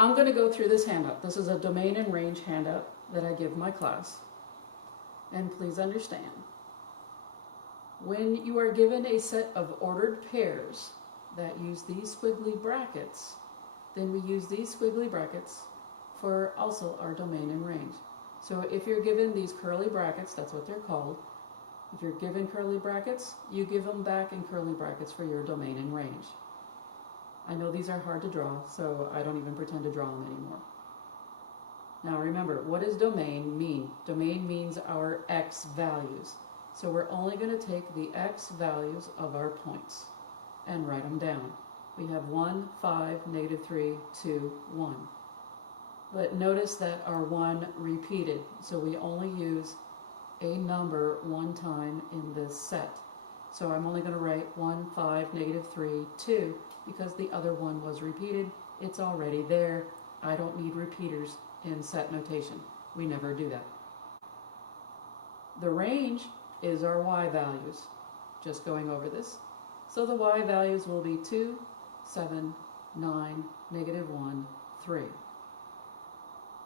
I'm going to go through this handout. This is a domain and range handout that I give my class. And please understand, when you are given a set of ordered pairs that use these squiggly brackets, then we use these squiggly brackets for also our domain and range. So if you're given these curly brackets, that's what they're called. If you're given curly brackets, you give them back in curly brackets for your domain and range. I know these are hard to draw, so I don't even pretend to draw them anymore. Now remember, what does domain mean? Domain means our x values. So we're only going to take the x values of our points and write them down. We have 1, 5, -3, 2, 1. But notice that our 1 repeated, so we only use a number one time in this set. So I'm only going to write 1, 5, -3, 2, because the other one was repeated. It's already there. I don't need repeaters in set notation. We never do that. The range is our y values. Just going over this. So the y values will be 2, 7, 9, -1, 3.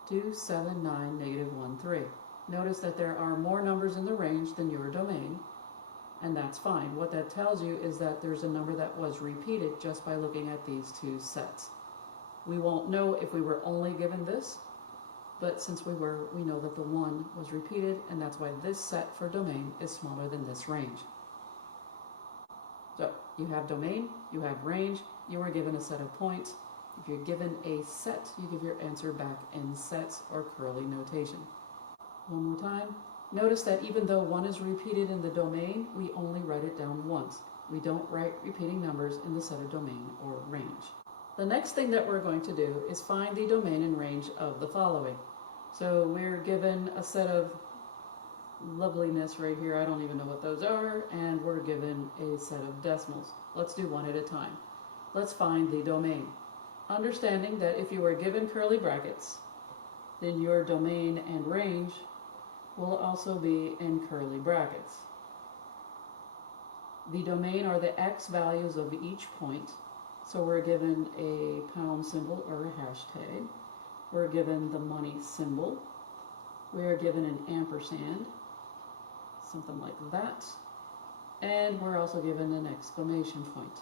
2, 7, 9, -1, 3. Notice that there are more numbers in the range than your domain, and that's fine. What that tells you is that there's a number that was repeated just by looking at these two sets. We won't know if we were only given this, but since we were, we know that the 1 was repeated, and that's why this set for domain is smaller than this range. So you have domain, you have range, you were given a set of points. If you're given a set, you give your answer back in sets or curly notation. One more time. Notice that even though 1 is repeated in the domain, we only write it down once. We don't write repeating numbers in the set of domain or range. The next thing that we're going to do is find the domain and range of the following. So we're given a set of loveliness right here. I don't even know what those are. And we're given a set of decimals. Let's do one at a time. Let's find the domain. Understanding that if you were given curly brackets, then your domain and range will also be in curly brackets. The domain are the x values of each point. So we're given a pound symbol or a hashtag. We're given the money symbol. We are given an ampersand, something like that. And we're also given an exclamation point.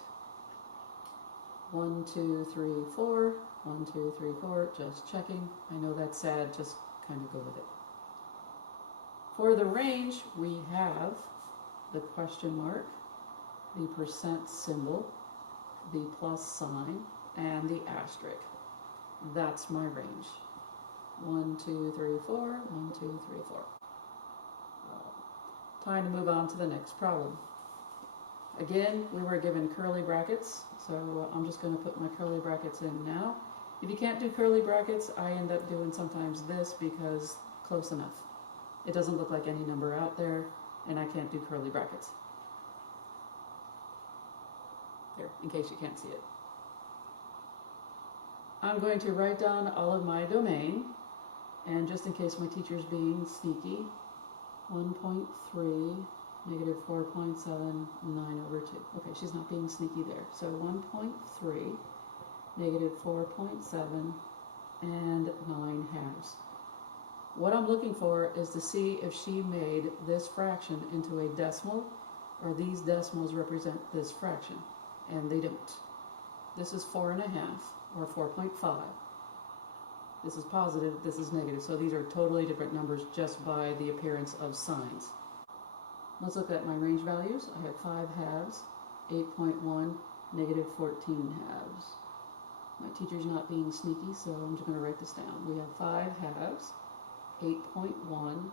1, 2, 3, 4. 1, 2, 3, 4. Just checking. I know that's sad. Just kind of go with it. For the range, we have the question mark, the percent symbol, the plus sign, and the asterisk. That's my range. 1, 2, 3, 4. 1, 2, 3, 4. Time to move on to the next problem. Again, we were given curly brackets, so I'm just going to put my curly brackets in now. If you can't do curly brackets, I end up doing sometimes this because close enough. It doesn't look like any number out there, and I can't do curly brackets. Here, in case you can't see it. I'm going to write down all of my domain, and just in case my teacher's being sneaky, 1.3, -4.7, 9/2. Okay, she's not being sneaky there. So 1.3, -4.7, and 9/2. What I'm looking for is to see if she made this fraction into a decimal, or these decimals represent this fraction, and they don't. This is 4.5, or 4.5. This is positive, this is negative, so these are totally different numbers just by the appearance of signs. Let's look at my range values. I have 5/2, 8.1, -14/2. My teacher's not being sneaky, so I'm just going to write this down. We have 5/2, 8.1,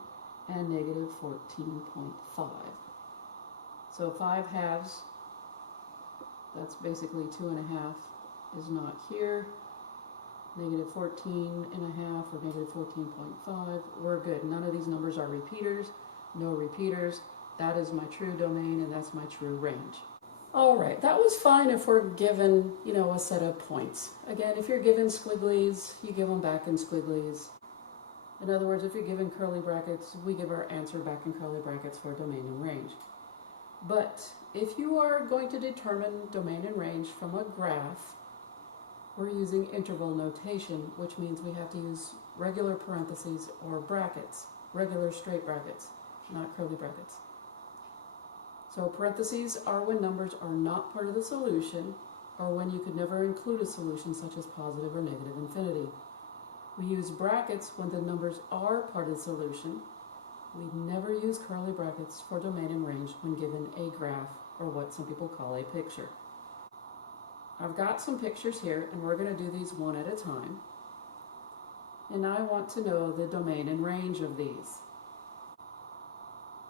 and -14.5. So 5/2, that's basically 2.5 is not here. -14.5 or -14.5, we're good. None of these numbers are repeaters, no repeaters. That is my true domain, and that's my true range. All right, that was fine if we're given, a set of points. Again, if you're given squigglies, you give them back in squigglies. In other words, if you're given curly brackets, we give our answer back in curly brackets for domain and range. But if you are going to determine domain and range from a graph, we're using interval notation, which means we have to use regular parentheses or brackets, regular straight brackets, not curly brackets. So parentheses are when numbers are not part of the solution, or when you could never include a solution such as positive or negative infinity. We use brackets when the numbers are part of the solution. We never use curly brackets for domain and range when given a graph, or what some people call a picture. I've got some pictures here, and we're going to do these one at a time. And I want to know the domain and range of these.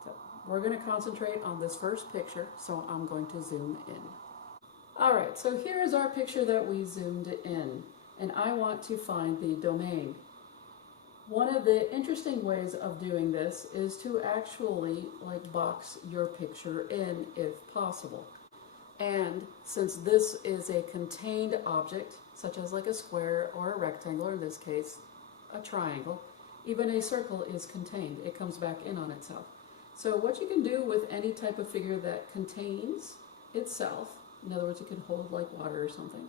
So we're going to concentrate on this first picture, so I'm going to zoom in. Alright, so here is our picture that we zoomed in, and I want to find the domain. One of the interesting ways of doing this is to actually box your picture in if possible. And since this is a contained object, such as like a square or a rectangle, or in this case, a triangle, even a circle is contained. It comes back in on itself. So what you can do with any type of figure that contains itself, in other words, it can hold like water or something,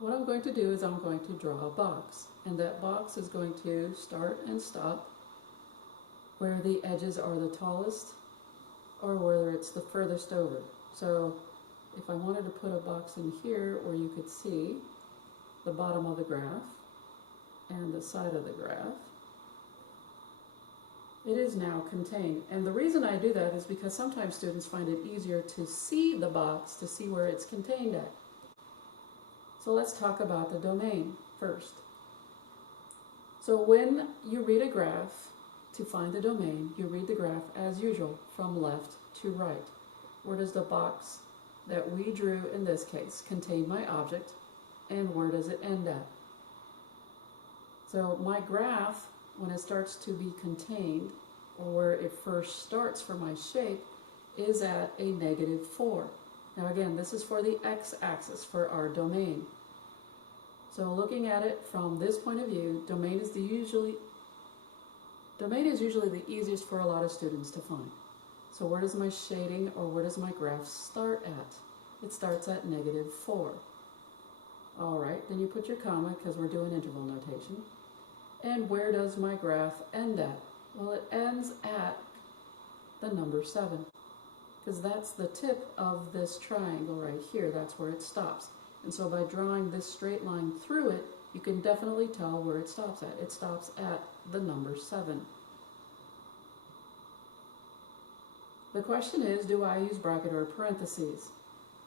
what I'm going to do is I'm going to draw a box. And that box is going to start and stop where the edges are the tallest or where it's the furthest over. So if I wanted to put a box in here where you could see the bottom of the graph and the side of the graph, it is now contained. And the reason I do that is because sometimes students find it easier to see the box, to see where it's contained at. So let's talk about the domain first. So when you read a graph, to find the domain, you read the graph as usual from left to right. Where does the box that we drew in this case contain my object, and where does it end at? So my graph, when it starts to be contained, or where it first starts for my shape, is at a -4. Now again, this is for the x-axis for our domain. So looking at it from this point of view, domain is usually the easiest for a lot of students to find. So where does my shading, or where does my graph start at? It starts at -4. Alright, then you put your comma because we're doing interval notation. And where does my graph end at? Well, it ends at the number 7. Because that's the tip of this triangle right here. That's where it stops. And so by drawing this straight line through it, you can definitely tell where it stops at. It stops at the number 7. The question is, do I use bracket or parentheses?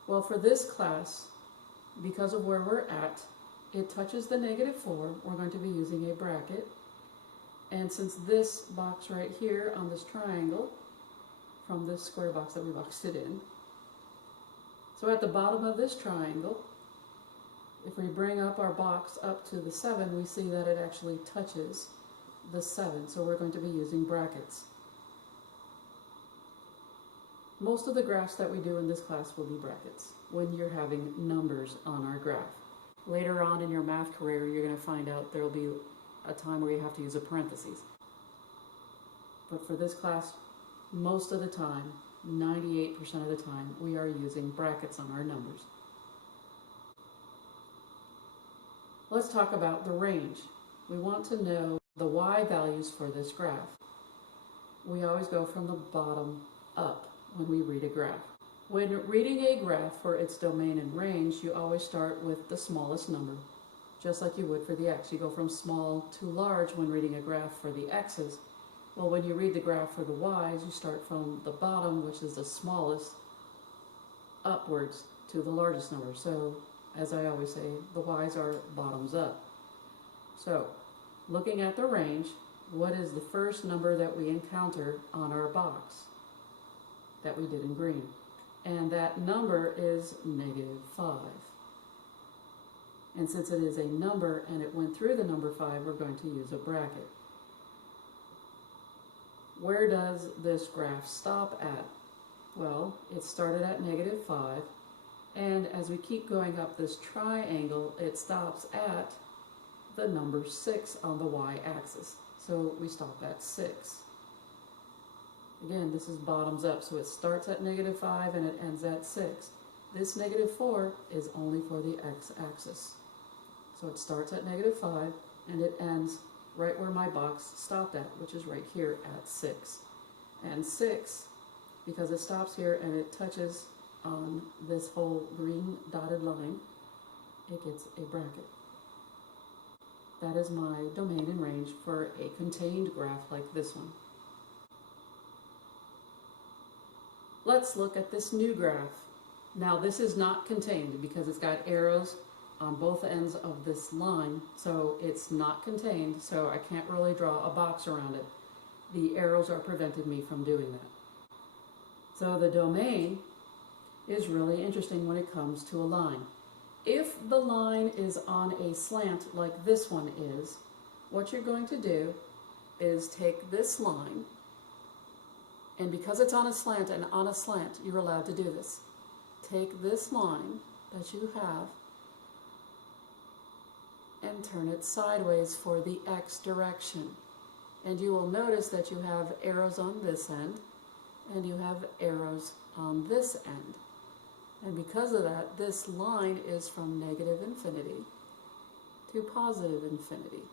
Well, for this class, because of where we're at, it touches the -4. We're going to be using a bracket. And since this box right here on this triangle, from this square box that we boxed it in, so at the bottom of this triangle, if we bring up our box up to the 7, we see that it actually touches the 7. So we're going to be using brackets. Most of the graphs that we do in this class will be brackets when you're having numbers on our graph. Later on in your math career, you're going to find out there will be a time where you have to use a parentheses. But for this class, most of the time, 98% of the time, we are using brackets on our numbers. Let's talk about the range. We want to know the y values for this graph. We always go from the bottom up when we read a graph. When reading a graph for its domain and range, you always start with the smallest number, just like you would for the x. You go from small to large when reading a graph for the x's. Well, when you read the graph for the y's, you start from the bottom, which is the smallest, upwards to the largest number. So, as I always say, the y's are bottoms up. So, looking at the range, what is the first number that we encounter on our box that we did in green? And that number is -5. And since it is a number and it went through the number 5, we're going to use a bracket. Where does this graph stop at? Well, it started at -5, and as we keep going up this triangle, it stops at the number 6 on the y-axis. So we stop at 6. Again, this is bottoms up, so it starts at -5 and it ends at 6. this -4 is only for the x-axis. So it starts at -5 and it ends right where my box stopped at, which is right here at 6. And 6, because it stops here and it touches on this whole green dotted line, it gets a bracket. That is my domain and range for a contained graph like this one. Let's look at this new graph. Now this is not contained because it's got arrows on both ends of this line, so it's not contained, so I can't really draw a box around it. The arrows are preventing me from doing that. So the domain is really interesting when it comes to a line. If the line is on a slant like this one is, what you're going to do is take this line, and because it's on a slant and on a slant, you're allowed to do this. Take this line that you have and turn it sideways for the x direction. And you will notice that you have arrows on this end and you have arrows on this end. And because of that, this line is from -infinity to +infinity.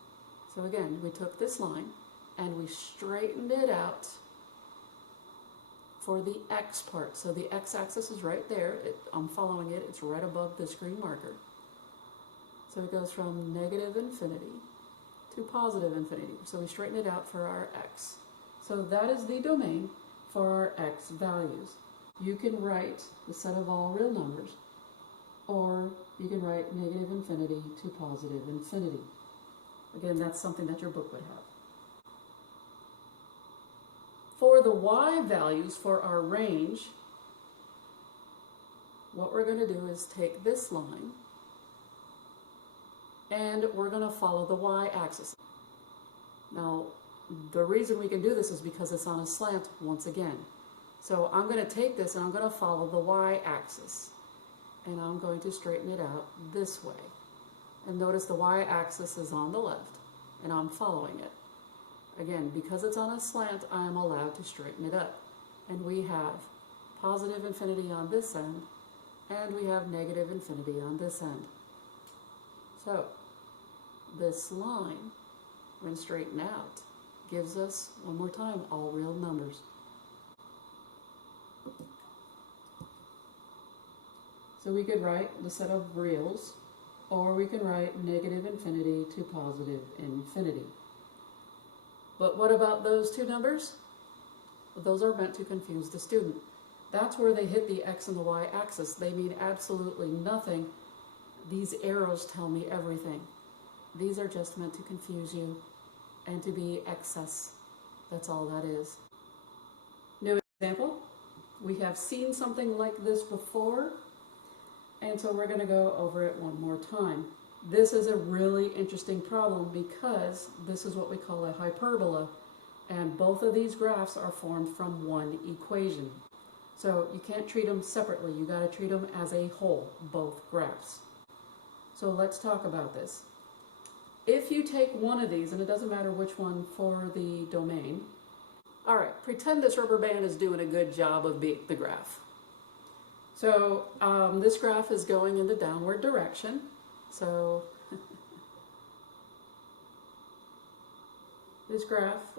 So again, we took this line and we straightened it out for the x part. So the x-axis is right there. I'm following it. It's right above this green marker. So it goes from -infinity to +infinity. So we straighten it out for our x. So that is the domain for our x values. You can write the set of all real numbers, or you can write -infinity to +infinity. Again, that's something that your book would have. For the y values for our range, what we're going to do is take this line and we're going to follow the y-axis. Now, the reason we can do this is because it's on a slant once again. So I'm going to take this and I'm going to follow the y-axis, and I'm going to straighten it out this way. And notice the y-axis is on the left and I'm following it. Again, because it's on a slant, I am allowed to straighten it up. And we have +infinity on this end, and we have -infinity on this end. So, this line, when straightened out, gives us, one more time, all real numbers. So we could write the set of reals, or we can write -infinity to +infinity. But what about those two numbers? Well, those are meant to confuse the student. That's where they hit the x and the y axis. They mean absolutely nothing. These arrows tell me everything. These are just meant to confuse you and to be excess. That's all that is. New example. We have seen something like this before, and so we're going to go over it one more time. This is a really interesting problem because this is what we call a hyperbola, and both of these graphs are formed from one equation. So you can't treat them separately. You got to treat them as a whole, both graphs. So let's talk about this. If you take one of these, and it doesn't matter which one for the domain, all right, pretend this rubber band is doing a good job of being the graph. So this graph is going in the downward direction. So this graph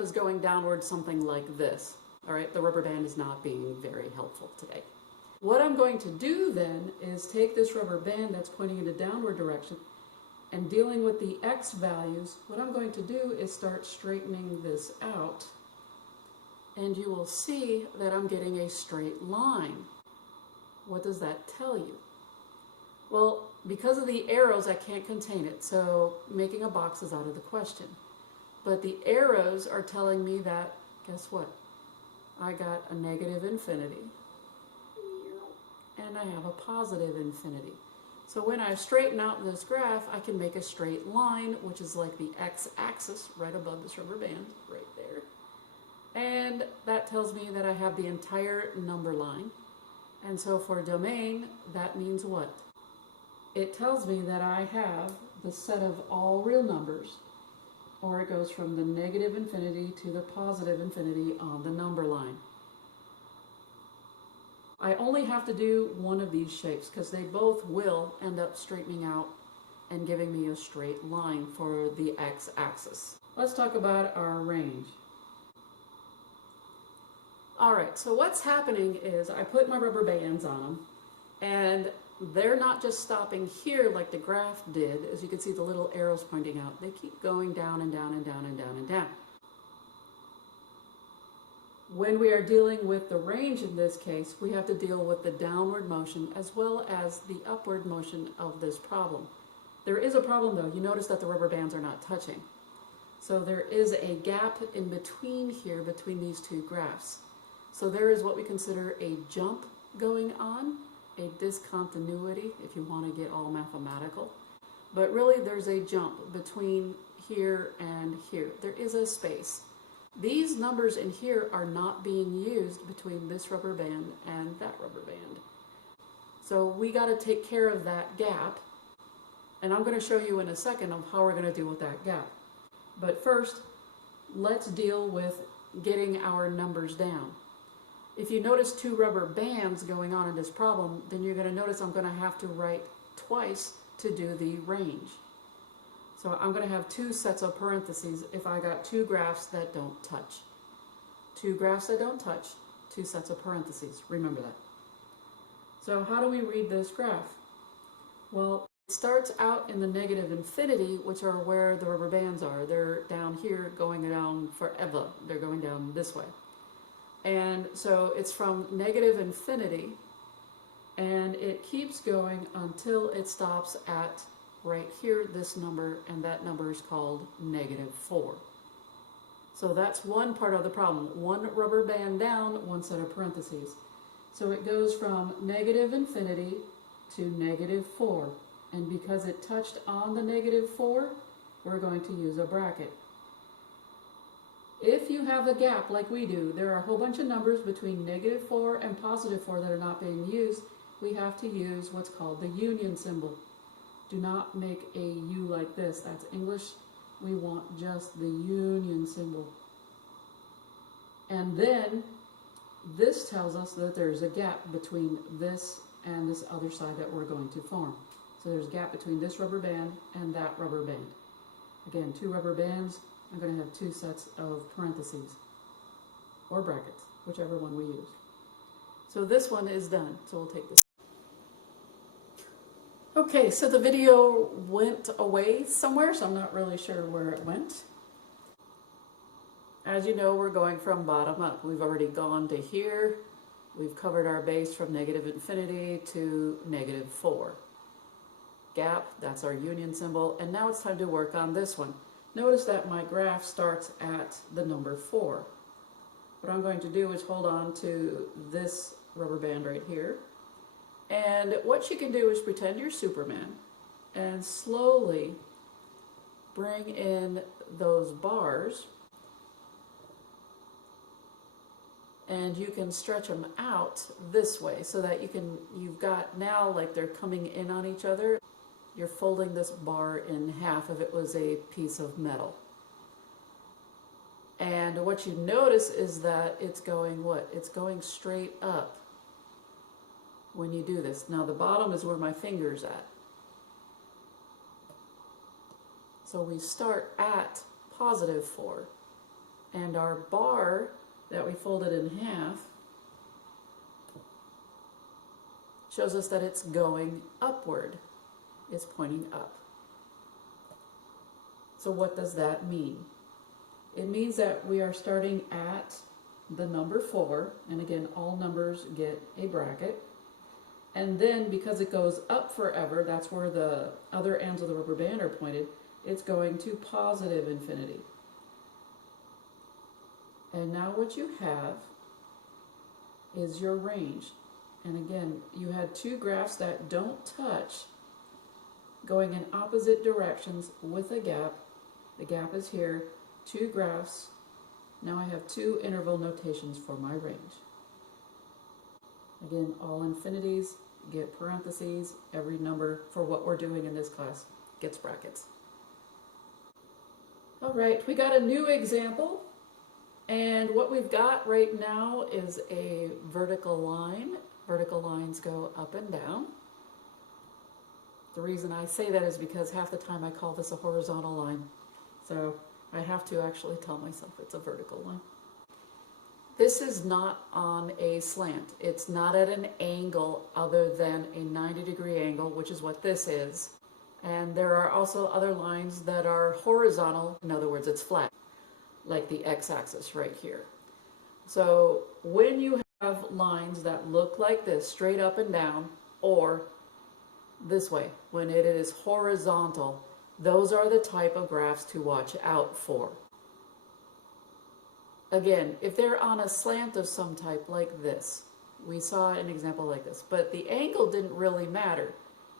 is going downward something like this. All right, the rubber band is not being very helpful today. What I'm going to do then is take this rubber band that's pointing in the downward direction and dealing with the x values, what I'm going to do is start straightening this out, and you will see that I'm getting a straight line. What does that tell you? Well, because of the arrows, I can't contain it, so making a box is out of the question. But the arrows are telling me that, guess what? I got a -infinity, and I have a +infinity. So when I straighten out this graph, I can make a straight line, which is like the x-axis right above this rubber band, right there. And that tells me that I have the entire number line. And so for domain, that means what? It tells me that I have the set of all real numbers, or it goes from the -infinity to the +infinity on the number line. I only have to do one of these shapes because they both will end up straightening out and giving me a straight line for the x-axis. Let's talk about our range. Alright, so what's happening is I put my rubber bands on them, and they're not just stopping here like the graph did. As you can see the little arrows pointing out. They keep going down and down and down and down and down. When we are dealing with the range in this case, we have to deal with the downward motion as well as the upward motion of this problem. There is a problem though. You notice that the rubber bands are not touching. So there is a gap in between here, between these two graphs. So there is what we consider a jump going on, a discontinuity, if you want to get all mathematical. But really there's a jump between here and here. There is a space. These numbers in here are not being used between this rubber band and that rubber band. So we got to take care of that gap. And I'm going to show you in a second of how we're going to deal with that gap. But first, let's deal with getting our numbers down. If you notice two rubber bands going on in this problem, then you're going to notice I'm going to have to write twice to do the range. So I'm going to have two sets of parentheses if I got two graphs that don't touch. Two graphs that don't touch, two sets of parentheses. Remember that. So how do we read this graph? Well, it starts out in the negative infinity, which are where the rubber bands are. They're down here going down forever. They're going down this way. And so it's from negative infinity, and it keeps going until it stops at right here, this number, and that number is called -4. So that's one part of the problem. One rubber band down, one set of parentheses. So it goes from negative infinity to -4. And because it touched on the -4, we're going to use a bracket. If you have a gap like we do, there are a whole bunch of numbers between -4 and +4 that are not being used. We have to use what's called the union symbol. Do not make a U like this. That's English. We want just the union symbol. And then this tells us that there's a gap between this and this other side that we're going to form. So there's a gap between this rubber band and that rubber band. Again, two rubber bands. I'm going to have two sets of parentheses or brackets, whichever one we use. So this one is done. So we'll take this. Okay, so the video went away somewhere, so I'm not really sure where it went. As you know, we're going from bottom up. We've already gone to here. We've covered our base from negative infinity to -4. Gap, that's our union symbol. And now it's time to work on this one. Notice that my graph starts at the number 4. What I'm going to do is hold on to this rubber band right here. And what you can do is pretend you're Superman and slowly bring in those bars, and you can stretch them out this way so that you've got now like they're coming in on each other. You're folding this bar in half if it was a piece of metal. And what you notice is that it's going what? It's going straight up when you do this. Now the bottom is where my finger's at. So we start at +4, and our bar that we folded in half shows us that it's going upward. It's pointing up. So what does that mean? It means that we are starting at the number 4, and again, all numbers get a bracket. And then because it goes up forever, that's where the other ends of the rubber band are pointed, it's going to positive infinity. And now what you have is your range. And again, you had two graphs that don't touch, going in opposite directions with a gap. The gap is here. Two graphs. Now I have two interval notations for my range. Again, all infinities get parentheses. Every number for what we're doing in this class gets brackets. All right, we got a new example. And what we've got right now is a vertical line Vertical lines go up and down. The reason I say that is because half the time I call this a horizontal line. So I have to actually tell myself it's a vertical line. This is not on a slant. It's not at an angle other than a 90-degree angle, which is what this is. And there are also other lines that are horizontal. In other words, it's flat, like the x-axis right here. So when you have lines that look like this, straight up and down, or this way, when it is horizontal, those are the type of graphs to watch out for. Again, if they're on a slant of some type like this, we saw an example like this, but the angle didn't really matter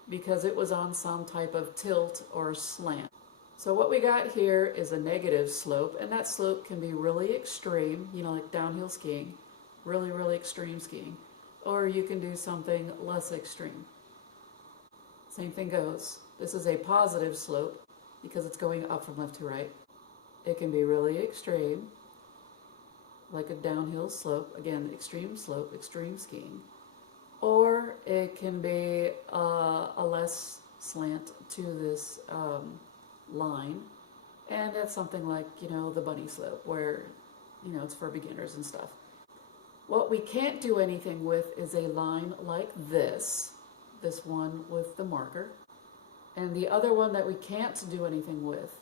because it was on some type of tilt or slant. So what we got here is a negative slope, and that slope can be really extreme, you know, like downhill skiing, really, really extreme skiing, or you can do something less extreme. Same thing goes. This is a positive slope because it's going up from left to right. It can be really extreme, like a downhill slope, again, extreme slope, extreme skiing. Or it can be a less slant to this line, and it's something like, you know, the bunny slope, where, you know, it's for beginners and stuff. What we can't do anything with is a line like this one with the marker, and the other one that we can't do anything with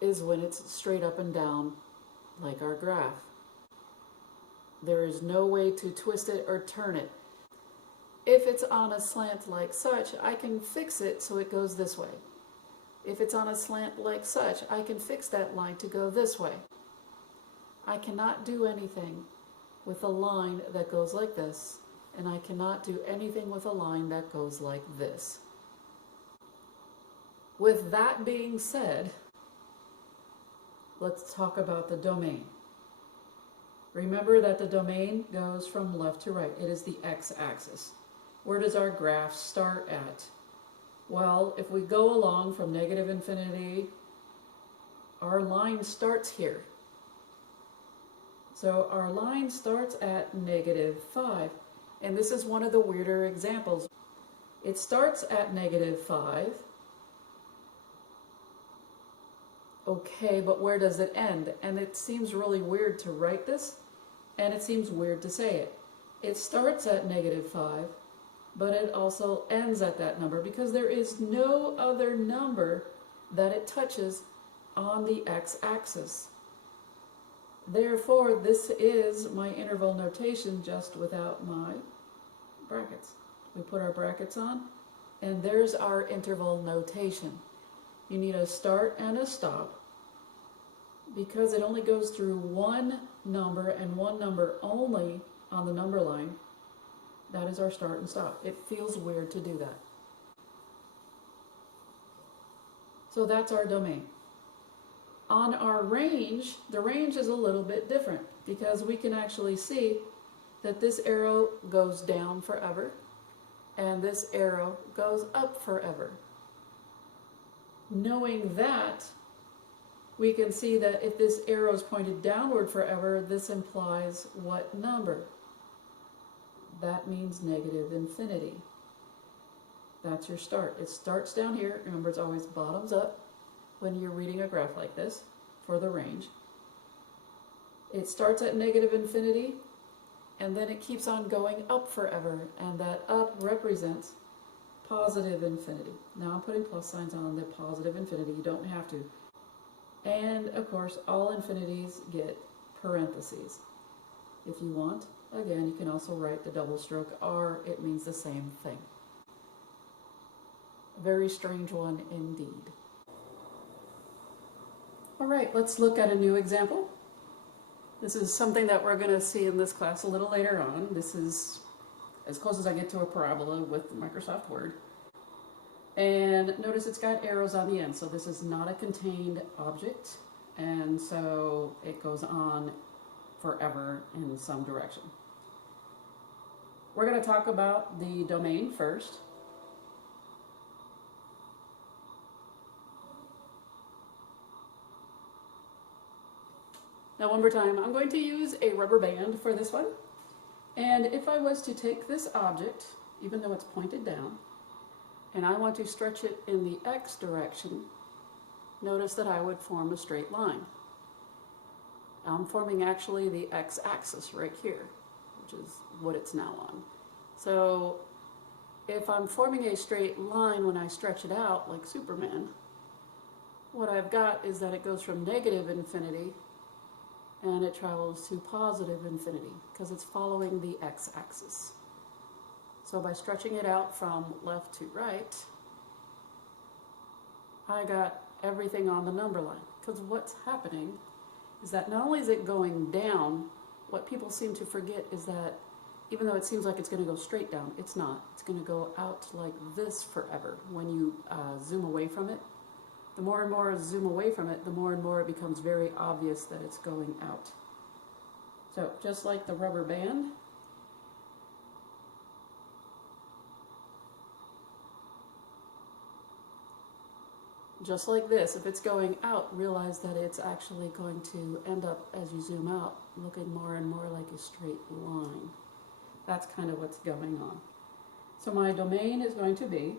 is when it's straight up and down like our graph. There is no way to twist it or turn it. If it's on a slant like such, I can fix it so it goes this way. If it's on a slant like such, I can fix that line to go this way. I cannot do anything with a line that goes like this, and I cannot do anything with a line that goes like this. With that being said, let's talk about the domain. Remember that the domain goes from left to right. It is the x-axis. Where does our graph start at? Well, if we go along from negative infinity, our line starts here. So our line starts at -5, and this is one of the weirder examples. It starts at -5. Okay, but where does it end? And it seems really weird to write this, and it seems weird to say it. It starts at -5, but it also ends at that number because there is no other number that it touches on the x-axis. Therefore, this is my interval notation just without my brackets. We put our brackets on, and there's our interval notation. You need a start and a stop. Because it only goes through one number and one number only on the number line, that is our start and stop. It feels weird to do that. So that's our domain. On our range, the range is a little bit different because we can actually see that this arrow goes down forever and this arrow goes up forever. Knowing that, we can see that if this arrow is pointed downward forever, this implies what number? That means -infinity. That's your start. It starts down here. Remember, it's always bottoms up when you're reading a graph like this for the range. It starts at -infinity, and then it keeps on going up forever, and that up represents positive infinity. Now I'm putting plus signs on the positive infinity. You don't have to. And of course, all infinities get parentheses. If you want, again, you can also write the double stroke R. It means the same thing. A very strange one indeed. All right, let's look at a new example. This is something that we're going to see in this class a little later on. This is as close as I get to a parabola with Microsoft Word. And notice it's got arrows on the end, so this is not a contained object, and so it goes on forever in some direction. We're going to talk about the domain first. Now one more time, I'm going to use a rubber band for this one. And if I was to take this object, even though it's pointed down, and I want to stretch it in the X direction, notice that I would form a straight line. I'm forming actually the X-axis right here, which is what it's now on. So if I'm forming a straight line when I stretch it out like Superman, what I've got is that it goes from negative infinity and it travels to positive infinity because it's following the X-axis. So by stretching it out from left to right, I got everything on the number line. Because what's happening is that not only is it going down, what people seem to forget is that even though it seems like it's going to go straight down, it's not. It's going to go out like this forever when you zoom away from it. The more and more I zoom away from it, the more and more it becomes very obvious that it's going out. So just like the rubber band, just like this, if it's going out, realize that it's actually going to end up, as you zoom out, looking more and more like a straight line. That's kind of what's going on. So my domain is going to be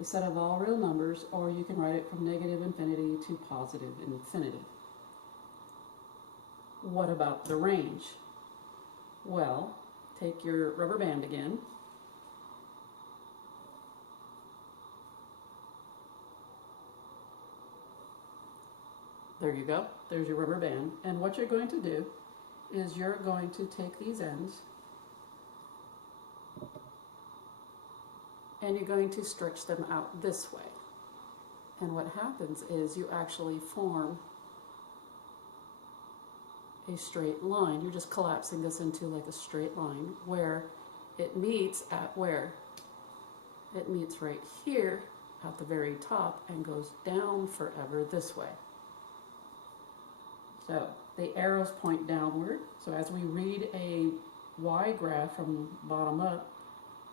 a set of all real numbers, or you can write it from negative infinity to positive infinity. What about the range? Well, take your rubber band again. There you go. There's your rubber band. And what you're going to do is you're going to take these ends and you're going to stretch them out this way. And what happens is you actually form a straight line. You're just collapsing this into like a straight line where it meets at where? It meets right here at the very top and goes down forever this way. So the arrows point downward. So as we read a Y graph from bottom up,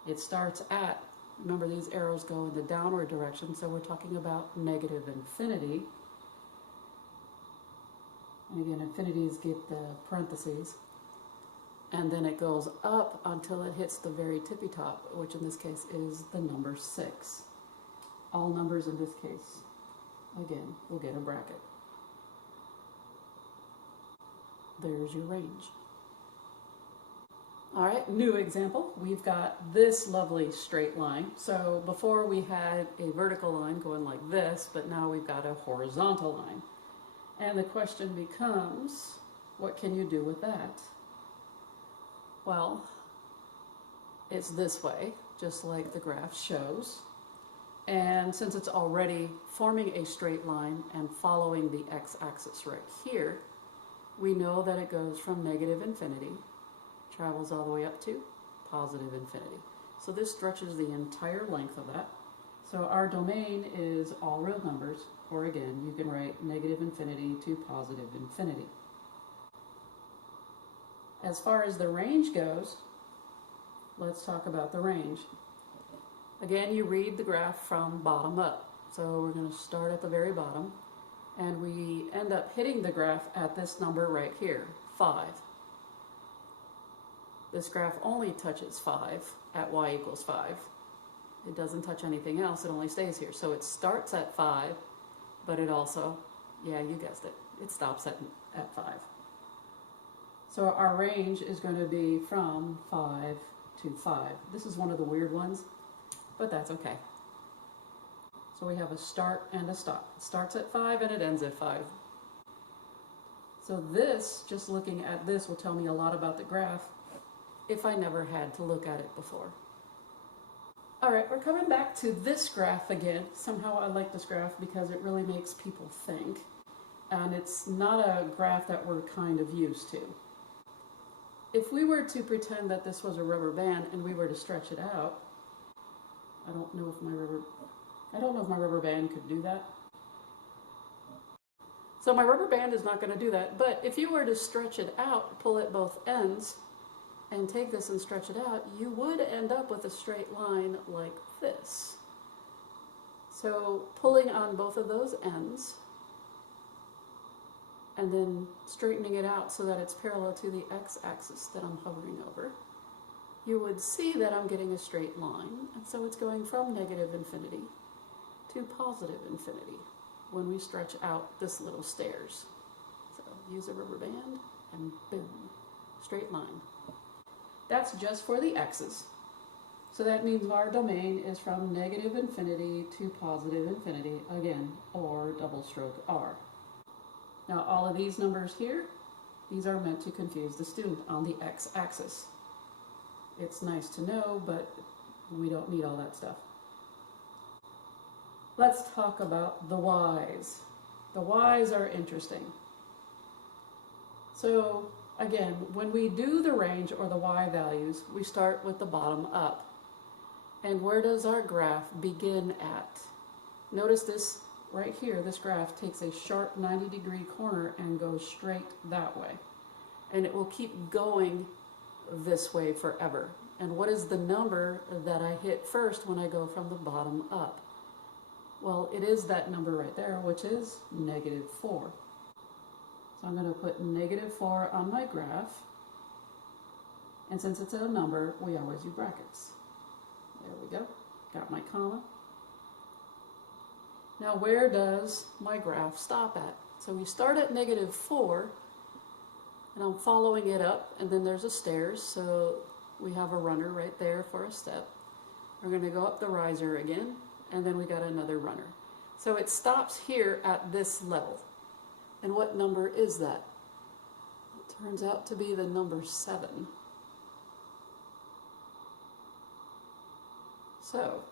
it starts at, remember these arrows go in the downward direction, so we're talking about negative infinity. And again, infinities get the parentheses. And then it goes up until it hits the very tippy top, which in this case is the number 6. All numbers in this case, again, will get a bracket. There's your range. All right, new example. We've got this lovely straight line. So before we had a vertical line going like this, but now we've got a horizontal line. And the question becomes, what can you do with that? Well, it's this way, just like the graph shows. And since it's already forming a straight line and following the x-axis right here, we know that it goes from negative infinity, travels all the way up to positive infinity. So this stretches the entire length of that. So our domain is all real numbers, or again, you can write negative infinity to positive infinity. As far as the range goes, let's talk about the range. Again, you read the graph from bottom up. So we're going to start at the very bottom, and we end up hitting the graph at this number right here, 5. This graph only touches 5 at y equals 5. It doesn't touch anything else, it only stays here. So it starts at 5, but it also, yeah, you guessed it, it stops at 5. So our range is going to be from 5 to 5. This is one of the weird ones, but that's okay. So we have a start and a stop. It starts at 5 and it ends at 5. So this, just looking at this, will tell me a lot about the graph if I never had to look at it before. All right, we're coming back to this graph again. Somehow I like this graph because it really makes people think. And it's not a graph that we're kind of used to. If we were to pretend that this was a rubber band and we were to stretch it out, I don't know if my rubber band could do that. So my rubber band is not going to do that. But if you were to stretch it out, pull at both ends, and take this and stretch it out, you would end up with a straight line like this. So pulling on both of those ends, and then straightening it out so that it's parallel to the x-axis that I'm hovering over, you would see that I'm getting a straight line, and so it's going from negative infinity to positive infinity when we stretch out this little stairs. So use a rubber band and boom, straight line. That's just for the x's. So that means our domain is from negative infinity to positive infinity, again, or double stroke r. Now all of these numbers here, these are meant to confuse the student on the x-axis. It's nice to know, but we don't need all that stuff. Let's talk about the y's. The y's are interesting. So again, when we do the range or the y values, we start with the bottom up. And where does our graph begin at? Notice this right here, this graph takes a sharp 90-degree corner and goes straight that way. And it will keep going this way forever. And what is the number that I hit first when I go from the bottom up? Well, it is that number right there, which is -4. So I'm going to put -4 on my graph. And since it's a number, we always use brackets. There we go. Got my comma. Now where does my graph stop at? So we start at -4, and I'm following it up, and then there's a stairs, so we have a runner right there for a step. We're going to go up the riser again, and then we got another runner. So it stops here at this level. And what number is that? It turns out to be the number 7. So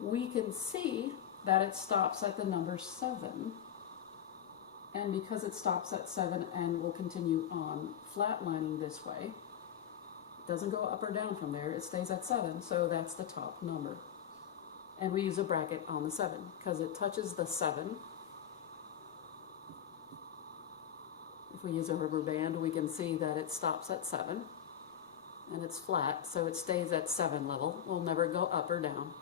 we can see that it stops at the number 7. And because it stops at 7 and will continue on flatlining this way, it doesn't go up or down from there, it stays at 7, so that's the top number. And we use a bracket on the 7 because it touches the 7. If we use a rubber band, we can see that it stops at 7 and it's flat, so it stays at 7 level. Will never go up or down.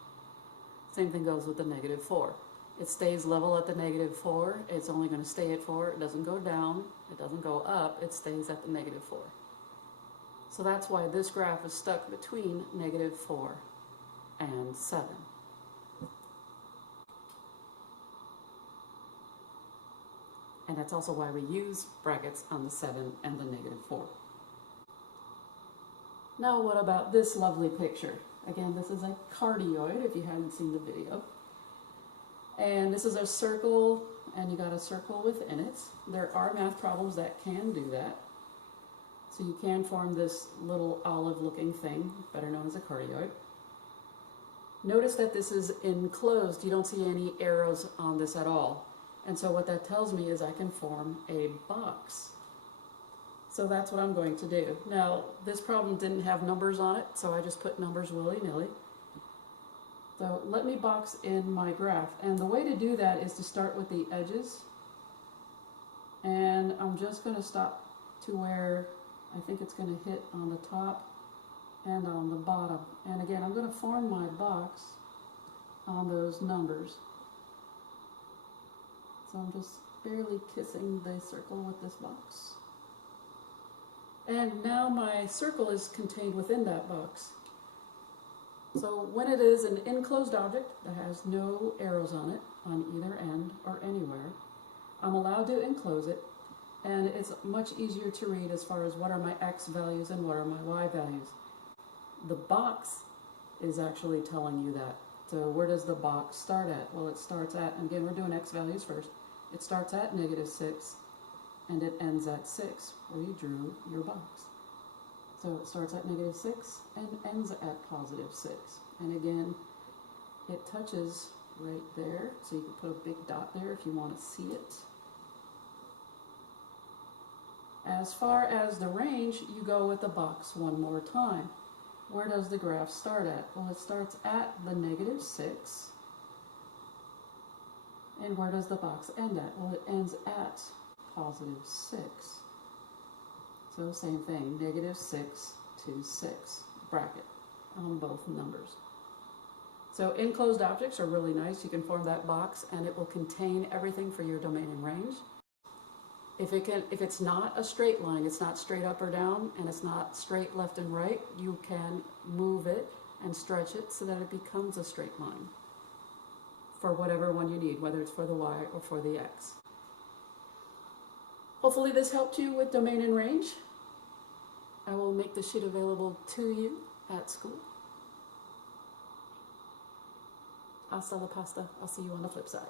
Same thing goes with the -4. It stays level at the -4. It's only going to stay at 4. It doesn't go down. It doesn't go up. It stays at the -4. So that's why this graph is stuck between -4 and 7. And that's also why we use brackets on the 7 and the -4. Now what about this lovely picture? Again, this is a cardioid if you haven't seen the video. And this is a circle, and you got a circle within it. There are math problems that can do that. So you can form this little olive-looking thing, better known as a cardioid. Notice that this is enclosed. You don't see any arrows on this at all. And so what that tells me is I can form a box. So that's what I'm going to do. Now, this problem didn't have numbers on it, so I just put numbers willy-nilly. So let me box in my graph. And the way to do that is to start with the edges. And I'm just going to stop to where I think it's going to hit on the top and on the bottom. And again, I'm going to form my box on those numbers. So I'm just barely kissing the circle with this box. And now my circle is contained within that box. So when it is an enclosed object that has no arrows on it, on either end or anywhere, I'm allowed to enclose it, and it's much easier to read as far as what are my x values and what are my y values. The box is actually telling you that. So where does the box start at? Well, it starts at, and again, we're doing x values first. It starts at -6, and it ends at 6, where you drew your box. So it starts at -6 and ends at +6. And again, it touches right there, so you can put a big dot there if you want to see it. As far as the range, you go with the box one more time. Where does the graph start at? Well, it starts at the -6. And where does the box end at? Well, it ends at +6. So same thing, -6 to 6, bracket on both numbers. So enclosed objects are really nice. You can form that box and it will contain everything for your domain and range. If it's not a straight line, it's not straight up or down, and it's not straight left and right, you can move it and stretch it so that it becomes a straight line for whatever one you need, whether it's for the Y or for the X. Hopefully this helped you with domain and range. I will make the sheet available to you at school. Hasta la pasta. I'll see you on the flip side.